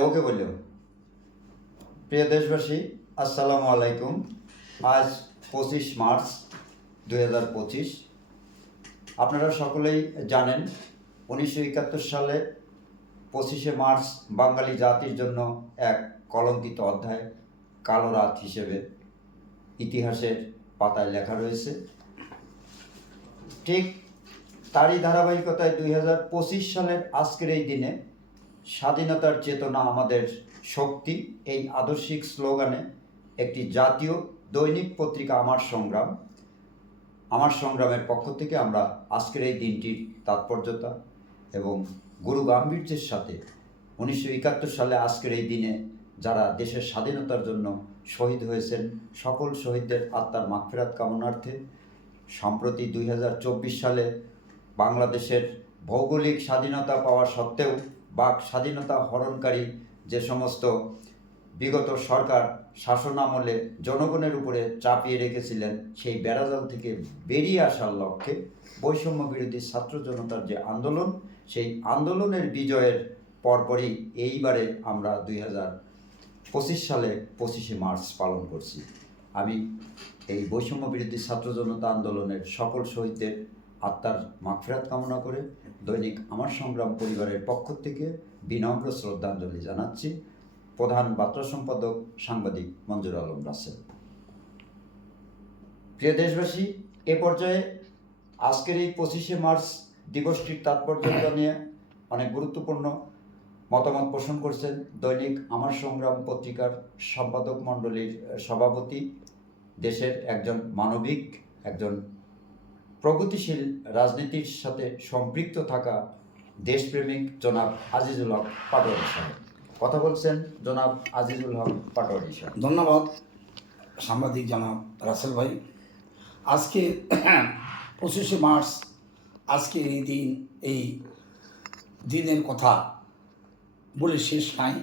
ওকে বলল প্রিয় দেশবাসী, আসসালামু আলাইকুম। আজ পঁচিশ মার্চ দুই পঁচিশ। আপনারা সকলেই জানেন, উনিশশো একাত্তর সালে পঁচিশে মার্চ বাঙালি জাতির জন্য এক কলঙ্কিত অধ্যায়, কালো রাত হিসেবে ইতিহাসের পাতায় লেখা রয়েছে। ঠিক তারই ধারাবাহিকতায় দুই হাজার পঁচিশ সালের আজকের এই দিনে স্বাধীনতার চেতনা আমাদের শক্তি, এই আদর্শিক স্লোগানে একটি জাতীয় দৈনিক পত্রিকা আমার সংগ্রাম। আমার সংগ্রামের পক্ষ থেকে আমরা আজকের এই দিনটির তাৎপর্যতা এবং গুরু গাম্ভীর্যের সাথে উনিশশো একাত্তর সালে আজকের এই দিনে যারা দেশের স্বাধীনতার জন্য শহীদ হয়েছেন, সকল শহীদদের আত্মার মাগফেরাত কামনার্থে সম্প্রতি দুই হাজার চব্বিশ সালে বাংলাদেশের ভৌগোলিক স্বাধীনতা পাওয়া সত্ত্বেও বাক স্বাধীনতা হরণকারী যে সমস্ত বিগত সরকার শাসন আমলে জনগণের উপরে চাপিয়ে রেখেছিলেন, সেই বেড়াজাল থেকে বেরিয়ে আসার লক্ষ্যে বৈষম্য বিরোধী ছাত্র জনতার যে আন্দোলন, সেই আন্দোলনের বিজয়ের পরপরই এইবারে আমরা দুই হাজার পঁচিশ সালে পঁচিশে মার্চ পালন করছি। আমি এই বৈষম্য বিরোধী ছাত্র জনতা আন্দোলনের সকল শহীদদের আত্মার মাগফিরাত কামনা করে দৈনিক আমার সংগ্রাম পরিবারের পক্ষ থেকে বিনম্র শ্রদ্ধাঞ্জলি জানাচ্ছি প্রধান বার্তা সম্পাদক সাংবাদিক মঞ্জুর আলম রাসেল। প্রিয় দেশবাসী, এ পর্যায়ে আজকের এই পঁচিশে মার্চ দিবসটির তাৎপর্য নিয়ে অনেক গুরুত্বপূর্ণ মতামত পোষণ করছেন দৈনিক আমার সংগ্রাম পত্রিকার সম্পাদক মণ্ডলীর সভাপতি, দেশের একজন মানবিক, একজন প্রগতিশীল রাজনীতির সাথে সম্পৃক্ত থাকা দেশপ্রেমিক জনাব আজিজুল হক পাটোয়ারি সাহেব। কথা বলছেন জনাব আজিজুল হক পাটোয়ারি সাহেব। ধন্যবাদ, সাংবাদিক জনাব রাসেল ভাই। আজকে পঁচিশে মার্চ আজকে এই দিন, এই দিনের কথা বলে শেষ নাই।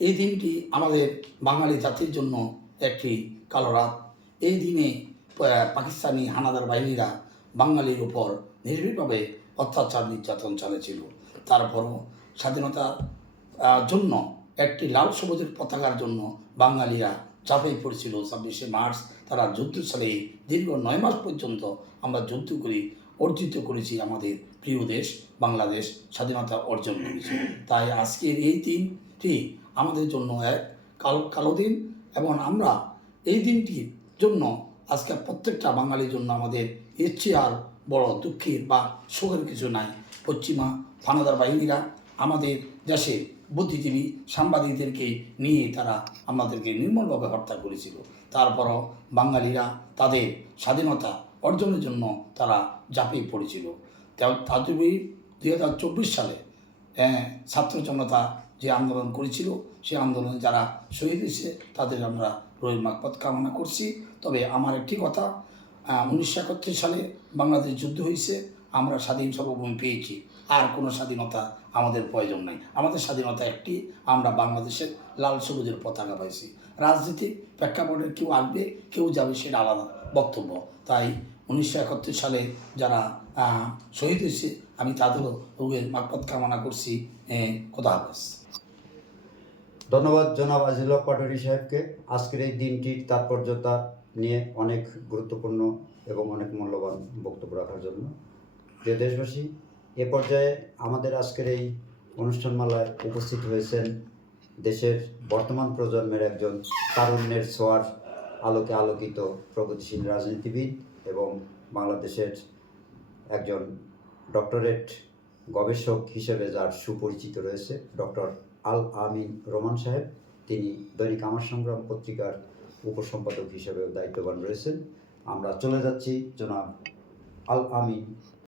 এই দিনটি আমাদের বাঙালি জাতির জন্য একটি কালো রাত। এই দিনে পাকিস্তানি হানাদার বাহিনীরা বাঙালির উপর নির্ভীকভাবে অত্যাচার, নির্যাতন চালিয়েছিল। তারপরও স্বাধীনতার জন্য একটি লাল সবুজের পতাকার জন্য বাঙালিরা চাপেই পড়েছিল। ছাব্বিশে মার্চ তারা যুদ্ধ চালিয়ে দীর্ঘ নয় মাস পর্যন্ত আমরা যুদ্ধ করি, অর্জিত করেছি আমাদের প্রিয় দেশ বাংলাদেশ, স্বাধীনতা অর্জন করেছে। তাই আজকের এই দিনটি আমাদের জন্য এক কালো কালো দিন এবং আমরা এই দিনটির জন্য আজকে প্রত্যেকটা বাঙালির জন্য আমাদের এর চেয়ে আর বড় দুঃখের বা শোকের কিছু নাই। পশ্চিমা ফানাদার বাহিনীরা আমাদের দেশে বুদ্ধিজীবী সাংবাদিকদেরকে নিয়ে তারা আমাদেরকে নির্মলভাবে হত্যা করেছিল। তারপরও বাঙালিরা তাদের স্বাধীনতা অর্জনের জন্য তারা ঝাঁপিয়ে পড়েছিল। তাদুবি দুই হাজার চব্বিশ সালে আহ, ছাত্র জনতা যে আন্দোলন করেছিল সেই আন্দোলনে যারা শহীদ হয়েছে তাদের আমরা রোহিত মাকপত কামনা করছি। তবে আমার একটি কথা উনিশশো একাত্তর সালে বাংলাদেশ যুদ্ধ হয়েছে, আমরা স্বাধীন সর্বভূমি পেয়েছি। আর কোনো স্বাধীনতা আমাদের প্রয়োজন নাই। আমাদের স্বাধীনতা একটি, আমরা বাংলাদেশের লাল সবুজের পতাকা পাইছি। রাজনীতি প্রেক্ষাপটে কেউ আসবে, কেউ যাবে সেটা আলাদা বক্তব্য। তাই উনিশশো একাত্তর সালে যারা শহীদ হয়েছে, আমি তাদেরও রোগের মাকপত কামনা করছি। খোদা হাফেজ। ধন্যবাদ জনাব আজিজুল হক পাটোয়ারি সাহেবকে। আজকের এই দিনটির তাৎপর্যতা নিয়ে অনেক গুরুত্বপূর্ণ এবং অনেক মূল্যবান বক্তব্য রাখার জন্য। প্রিয় দেশবাসী, এ পর্যায়ে আমাদের আজকের এই অনুষ্ঠানমালায় উপস্থিত হয়েছেন দেশের বর্তমান প্রজন্মের একজন তারুণ্যের ছোঁয়ার আলোকে আলোকিত প্রগতিশীল রাজনীতিবিদ এবং বাংলাদেশের একজন ডক্টরেট গবেষক হিসেবে যার সুপরিচিত রয়েছে, ডক্টর আল আমিন রোমান সাহেব, তিনি দৈনিক আমার সংগ্রাম পত্রিকার উপসম্পাদক হিসেবেও দায়িত্ববান রয়েছেন। আমরা চলে যাচ্ছি জনাব আল আমিন